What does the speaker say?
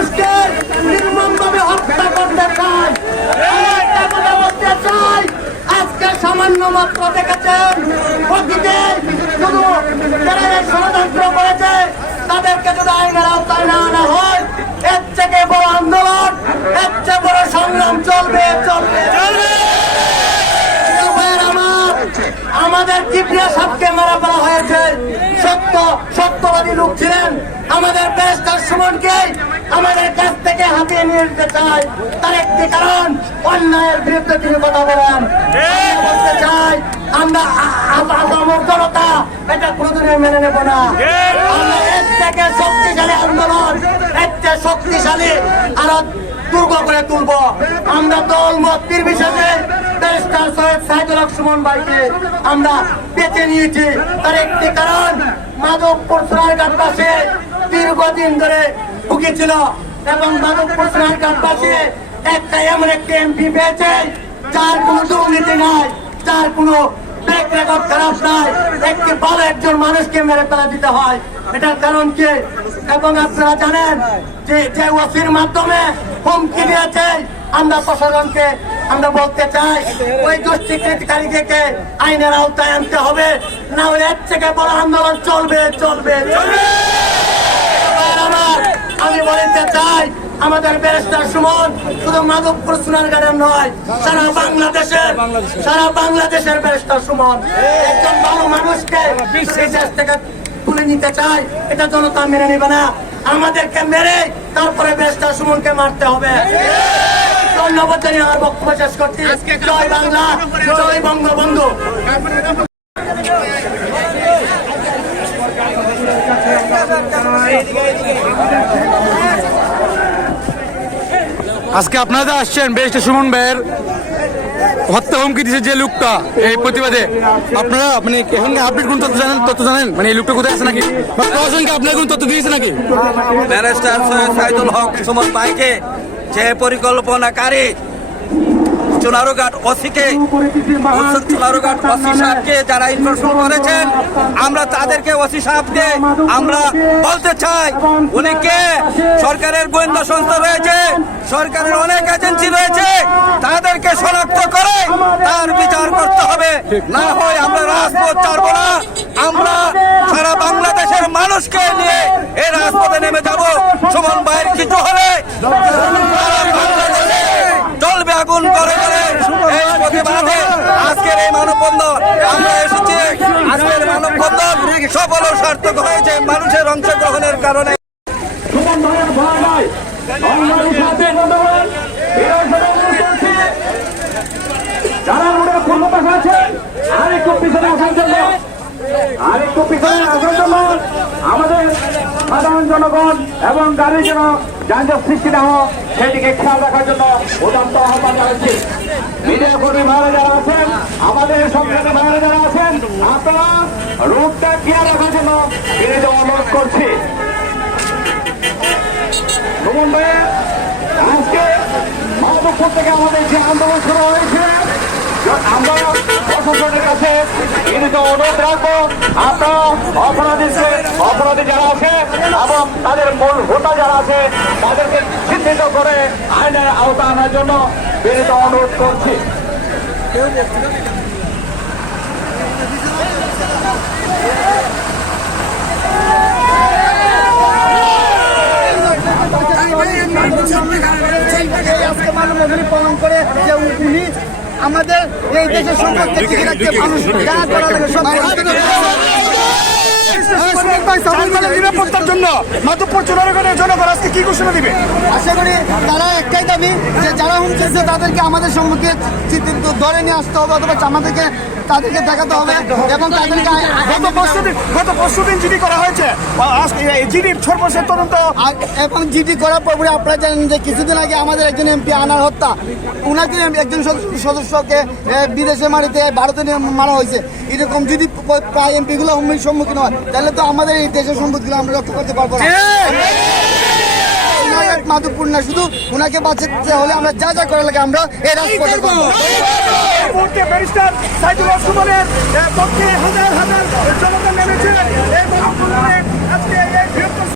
মানুষকে নির্মমভাবে হত্যা করতে চায় আজকে সামান্য মাত্র দেখেছেন অতীতে শুধু যারা ষড়যন্ত্র করেছে, তাদেরকে যদি আইনের আওতায় না আনা হয়, এর থেকে বড় আন্দোলন, এর চেয়ে বড় সংগ্রাম চলবে চলবে। আমাদের কিবরিয়া সাহকে মারা ফেলা হয়েছে। সত্য, সত্যবাদী লোক ছিলেন। আমাদের ব্যারিস্টার সুমনকে নিয়ে যেতে চায় তার একটি কারণ অন্যায়ের বিরুদ্ধে তিনি কথা বলেন। বলতে চাই আমরা আপামর জনতা এটা কোনোদিনই মেনে নেব না। আমরা এর থেকে শক্তিশালী আন্দোলন এর চেয়ে শক্তিশালী আরও দুর্গ করে তুলবো। আমরা দল মত নির্বিশেষে ব্যারিস্টার সৈয়দ সাইদুল হক সুমন ভাইকে আমরা বেছে নিয়েছি। তার একটি কারণ সোনারঘাট পাশে দীর্ঘদিন ধরে ভুগেছিল এবং মাধবপুর সোনারঘাট পাশে একটা এমন একটি এমপি পেয়েছে, যার কোনো দুর্নীতি নাই, যার কোনো খারাপ একটি একজন মানুষকে মেরে ফেলা দিতে হয়। এটার কারণ এবং জানেন যে ওসির মাধ্যমে আমরা বলতে চাই, ওই আইনের আওতায় আনতে হবে, না হলে এর থেকে বড় আন্দোলন চলবে চলবে চলবে। আমি বলতে চাই আমাদের ব্যারিস্টার সুমন শুধু মাধবপুর সোনারগাঁড়ের নয় সারা বাংলাদেশের সারা বাংলাদেশের ব্যারিস্টার সুমন। একজন ভালো মানুষকে দেশ থেকে তুলে নিতে চাই এটা জনতা মেনে নেবে না। আমাদেরকে মেরে তারপরে ব্যারিস্টার সুমনকে মারতে হবে। ধন্যবাদ জানিয়ে আমার বক্তব্য শেষ করছি। জয় বাংলা জয় বঙ্গবন্ধু। আজকে আপনারা আসছেন বেশটা সুমন ভাইয়ের হত্যা হুমকি দিচ্ছে যে লোকটা এই প্রতিবাদে। আপনারা মানে এখন আপডেট কোন তথ্য জানেন? তথ্য জানেন? মানে এই লোকটা কোথায় আছে নাকি? বা প্রশাসনকে আপনার কোন তথ্য দিয়েছে নাকি? ব্যারিস্টার সৈয়দ সাইদুল হক সুমন ভাইকে যে পরিকল্পনাকারী চুনারুঘাট ওসিকে চুনারুঘাট ওসি সাহেবকে যারা ইনফরমেশন করেছেন, আমরা তাদেরকে ওসি সাহেবকে আমরা বলতে চাই, উনি কে? সরকারের গোয়েন্দা সংস্থা রয়েছে। সরকারের অনেক এজেন্সি রয়েছে। তাদেরকে শনাক্ত করে তার বিচার করতে হবে। না হয় আমরা রাজপথ ছাড়বো না। আমরা সারা বাংলাদেশের মানুষকে নিয়ে এই রাজপথে নেমে যাব। সুমন ভাইয়ের কিছু হলে চলবে আগুন করে করে। আজকের এই মানববন্ধন। আমরা এসেছি আজকের মানববন্ধন সফল ও সার্থক হয়েছে। মানুষের অংশগ্রহণের কারণে সুমন ভাইয়ের ভয় নাই বাংলাদেশ হাতে বন্ধুগণ যারা রোডের পূর্ব পাশে আছেন আর একটু পিছনে আসার জন্য আর একটু পিছনে আসার জন্য আমাদের সাধারণ জনগণ এবং গাড়ির যেন যানজট সৃষ্টি না হোক সেদিকে খেয়াল রাখার জন্য উদান্ত আহ্বান জানাচ্ছি। মিডিয়া কর্মী ভাইরা যারা আছেন, আমাদের সংসদে ভাইরা যারা আছেন, আপনারা রোডটা খেয়াল রাখার জন্য বিনীত অনুরোধ করছি। সুমন ভাই আজকে মাধবপুর থেকে আমাদের যে আন্দোলন শুরু হয়েছে আমরা প্রশাসনের কাছে বিনীত অনুরোধ রাখব, আপনারা অপরাধীকে, অপরাধী যারা আছে এবং অনুরোধ করছি। মানববন্ধনে পালন করে যে উনি আমাদের এই দেশের সম্পর্কে টিকে রাখতে মানুষ করা লাগে সব জন্য। মাধবপুর চুনারগড়ের জনগণ আজকে কি ঘোষণা দিবে? আশা করি তারা একটাই দাবি যে যারা হুমকি দিচ্ছে তাদেরকে আমাদের সম্মুখে ধরে নিয়ে আসতে হবে অথবা আমাদেরকে তাদেরকে দেখাতে হবে। এবং তাদেরকে গত পরশু দিন গত পরশু দিন জিডি করা হয়েছে। জিডির সর্বশেষ তদন্ত এবং জিডি করার পরে আপনারা জানেন যে কিছুদিন আগে আমাদের একজন এমপি আনার হত্যা। উনাকে একজন সদস্যকে বিদেশে মারিতে ভারতে নিয়ে মারা হয়েছে। এরকম যদি প্রায় এমপি গুলো হুমকির সম্মুখীন হয় তাহলে তো আমাদের এই দেশের সম্পদগুলো আমরা রক্ষা করতে পারব না। মাধবপুর না শুধু ওনাকে বাঁচাতে হলে আমরা যা যা করা লাগে আমরা এই রাজপথে মুহূর্তে ব্যারিস্টার সাইদুল হক পক্ষে হাজার হাজার জনতা নেমেছে।